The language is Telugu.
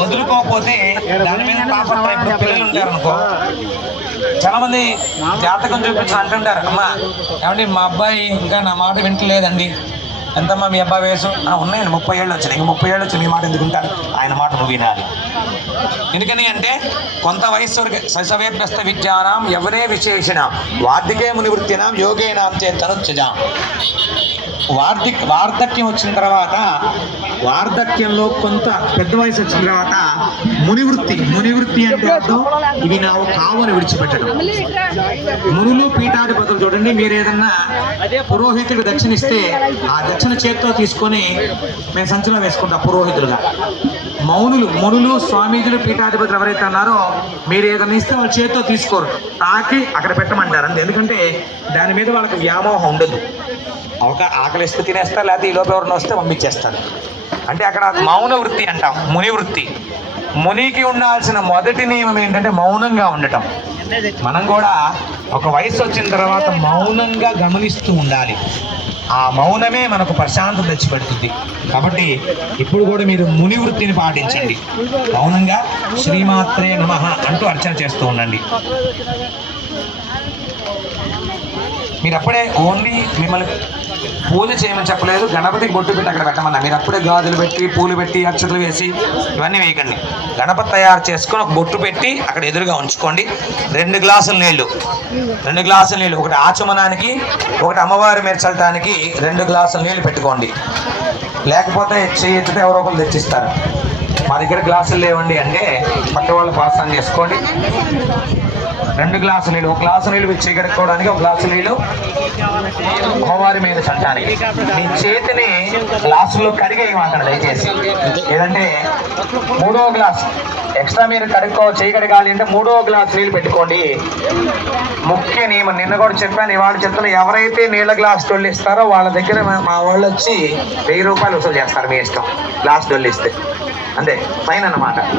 వదులుకోకపోతే దాని మీద తాపత్రయం. ఇప్పుడు పిల్లలు ఉంటారు అనుకో, చాలా మంది జాతకం చూపించి అంటుంటారు, అమ్మా ఏమండి మా అబ్బాయి ఇంకా నా మాట వింటలేదండి. ఎంతమ్మా మీ అబ్బాయి వయసు? ఉన్నాయండి 30 ఏళ్ళు వచ్చినాయి. ఇంక 30 ఏళ్ళు వచ్చి నీ మాట ఎందుకుంటాను, ఆయన మాట నువ్వు వినాలి. ఎందుకని అంటే కొంత వయస్సు వరకు శశవేభ్యస్త విద్యానాం యవనే విశేషణ వార్ధికే మునివృత్తినాం యోగేనాం చేతనుచ్చజాం. వార్ధక్యం వచ్చిన తర్వాత, వార్ధక్యంలో కొంత పెద్ద వయసు వచ్చిన తర్వాత మునివృత్తి అంటే అర్థం ఇవి నావు కావుని విడిచిపెట్టడం. మునులు పీఠాధిపతులు చూడండి, మీరు ఏదన్నా పురోహితుడికి దక్షిణ ఇస్తే ఆ దక్షిణ చేతితో తీసుకొని మేము సంచిలో వేసుకుంటాం పురోహితులుగా. మునులు స్వామీజులు పీఠాధిపతులు ఎవరైతే అన్నారో మీరు ఏదైనా ఇస్తే వాళ్ళు చేతితో తీసుకోరు, తాకి అక్కడ పెట్టమంటారు అంతే. ఎందుకంటే దాని మీద వాళ్ళకి వ్యామోహం ఉండదు. ఆకలిస్తే తినేస్తారు, లేకపోతే ఈలోపు ఎవరిని వస్తే పంపించేస్తారు. అంటే అక్కడ మౌన వృత్తి అంటాం, ముని వృత్తి. మునికి ఉండాల్సిన మొదటి నియమం ఏంటంటే మౌనంగా ఉండటం. మనం కూడా ఒక వయసు వచ్చిన తర్వాత మౌనంగా గమనిస్తూ ఉండాలి. ఆ మౌనమే మనకు ప్రశాంతత తెచ్చిపెడుతుంది. కాబట్టి ఇప్పుడు కూడా మీరు ముని వృత్తిని పాటించండి. మౌనంగా శ్రీమాత్రే నమః అంటూ అర్చన చేస్తూ ఉండండి. మీరు అప్పుడే ఓన్లీ మిమ్మల్ని పూజ చేయమని చెప్పలేదు, గణపతికి బొట్టు పెట్టి అక్కడ పెట్టమన్నా. మీరు అప్పుడే గాజులు పెట్టి పూలు పెట్టి అక్షతలు వేసి ఇవన్నీ వేయకండి. గణపతి తయారు చేసుకొని ఒక బొట్టు పెట్టి అక్కడ ఎదురుగా ఉంచుకోండి. 2 గ్లాసుల నీళ్లు, ఒకటి ఆచమనానికి, ఒకటి అమ్మవారి మెర్చడానికి 2 గ్లాసుల నీళ్లు పెట్టుకోండి. లేకపోతే చేతితో ఎవరో ఒకరు తెచ్చిస్తారు. మా దగ్గర గ్లాసులు లేవండి అంటే పక్క వాళ్ళు పాసం చేసుకోండి. 2 గ్లాసుల నీళ్ళు, 1 గ్లాసు నీళ్ళు మీరు చీకడుకోవడానికి, 1 గ్లాసు నీళ్ళు అమ్మవారి మీద చంటానికి. మీ చేతిని గ్లాసులో కడిగేయమాకండి దయచేసి. ఏదంటే 3వ గ్లాసు ఎక్స్ట్రా మీరు చేయగడగాలి అంటే 3వ గ్లాసు నీళ్ళు పెట్టుకోండి. ముఖ్య నియమం నిన్న కూడా చెప్పాను, ఇవాళ చెప్తాను. ఎవరైతే నీళ్ళ గ్లాస్ డొల్లిస్తారో వాళ్ళ దగ్గర మా వాళ్ళు వచ్చి 1000 రూపాయలు వసూలు చేస్తారు. మీ ఇష్టం, గ్లాస్ డొల్లిస్తే అంతే, ఫైన్ అన్నమాట.